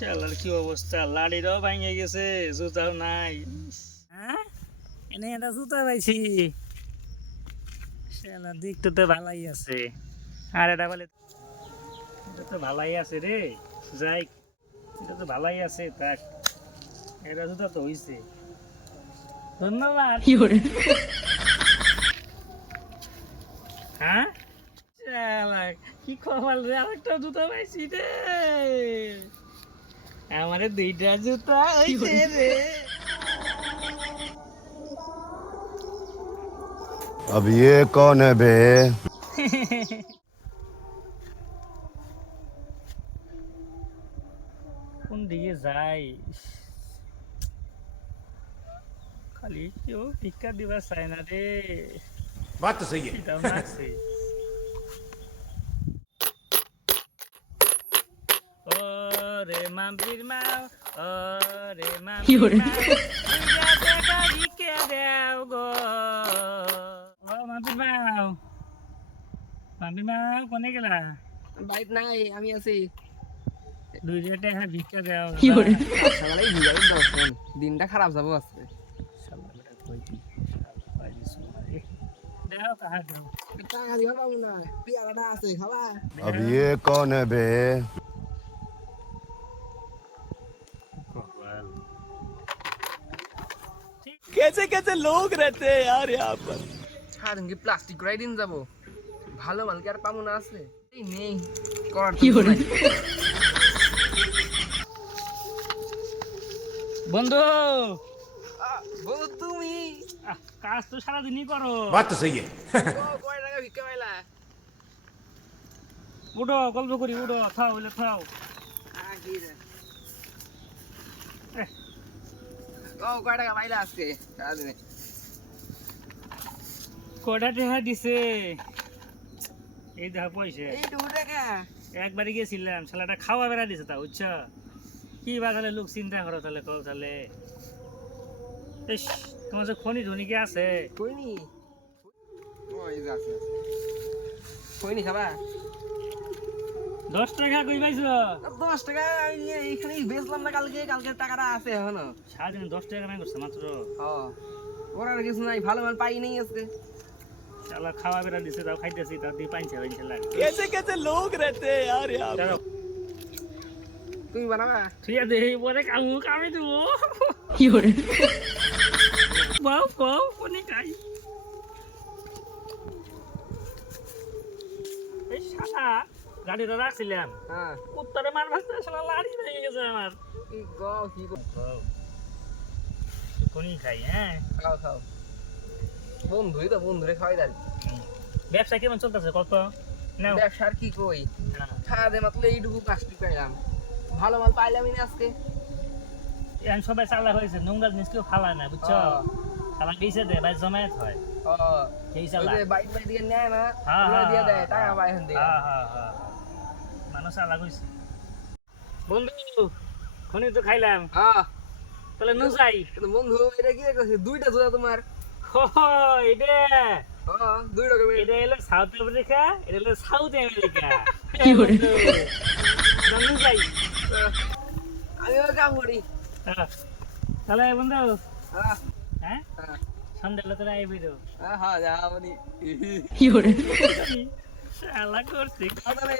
শালার কি অবস্থা? লাড়িটাও ভাঙে গেছে জুতাও নাই। হ্যাঁ? এনে একটা জুতা পাইছি শালার দিকটা তো ভালাই আছে। আর এটা বলে এটা তো ভালাই আছে রে যাই। এটা তো ভালাই আছে থাক। এটা জুতা তো হইছে। ধন্যবাদ। হ্যাঁ? শালা, কি কমাল রে? আরেকটা জুতা পাইছি রে। আমারে দুইটা জুতা হইছে রে अब ये कौन है बे কোন দিকে যাই খালি কেউ ভিক্ষা দিবা চায় না রে बात तो सही রে মাম্পির মাও ও রে মাম্পির মাও দুইটা টাকা ভিক্ষা দাও গো ও মাম্পির মাও মাম্পির মাও কোনে গেলা বাইক নাই আমি আছি দুইটা টাকা ভিক্ষা দাও সকালেই বুঝাই দর্শন দিনটা খারাপ যাবো আজকে দাও কাহা দাও টাকা দিবা পাবো না পেয়ারাটা আছে খাবা अब ये कौन है बे कैसे कैसे लोग रहते हैं यार यहाँ पर সারাদিন কি প্লাস্টিক করাই দিন যাবো ভালো মাল কি আর পাবো না আছে এই নেই করার তো কিছু নাই। বন্ধু আহ, বন্ধু তুমি আহ, কাজ তো সারাদিনই করো बात तो सही है ও, কয় টাকা ভিক্ষা পাইলা উঠো গল্প করি উঠো থাও বলে থাও আহ, কি রে? এহ। ও কয় টাকা পাইলা আজকে সারাদিনে কয়টা টাকা দিছে? এই দেখা পয়সা। এইটুকু টাকা। গেছিলাম শালাটা খাওয়া বেড়া দিছে তা বুঝছ? কি বা তাহলে লোক চিন্তা করো তাহলে কও তাহলে? ইস তোমার যে খনি ধনি কি আছে? আছে। কইনি খাবা? দশ টাকা কই পাইছ? দশ টাকা এইখানে বেচলাম না কালকে কালকে টাকাটা আছে এখনও। সারাদিন দশ টাকা না করছে মাত্র। ওর আর কিছু নাই ভালো মাল পাই নাই আজকে। চালা খাওয়া বেড়া দিছে তাও খাইতেছি তাও দিয়ে পাইছে পাইছে কেসে কেসে লোক রেতে আর তুই বানাবা? ঠিক আছে এই পরে কাম কামে দেবো। কি করে? বাউ বাউ কোনে কাজ এই শালা গাড়িটা রাখছিলাম। হ্যাঁ। উত্তরে মার ভাসতে শালা লাড়ি ভেঙে গেছে আমার। কি গো কি গো কোনি খাই হ্যাঁ? খাও খাও। বন্ধুই তো বন্ধুরে খাওয়াই দাঁড়ি। ব্যবসা কেমন চলতেছে? কত? নাও। ব্যবসার কি কই। খাওয়া দে মাত্র এইটুকু প্লাস্টিক পাইলাম ভালো মাল পাইলামই না আজকে। এখন সবাই চালা হয়েছে নোংরা জিনিস কেউ ফালায় না বুঝছ? খালা দিয়েছে দে ভাই জমায়েত হয়। ও, সেই চালা। বাইক বাইক দিয়ে নেয় না হ্যাঁ, হ্যাঁ, দিয়ে দেয় টাকা পায় হ্যাঁ হ্যাঁ হ্যাঁ। বন্ধু খনি তো খাইলাম। হ্যাঁ। তাহলে নু যাই বন্ধু এটা কি করছে দুইটা জোড়া তোমার? এটা। দুই রকমের এটা হলো সাউথ আমেরিকা এটা হলো সাউথ আমেরিকা। কি করে নু যাই আমিও কাম করি। হ্যাঁ। তাহলে বন্ধু হ্যাঁ। হ্যাঁ হ্যাঁ। সন্ধ্যাবেলা তোরা আইবি তো। হ্যাঁ হ্যাঁ যাবনি শালা করছে। তাহলে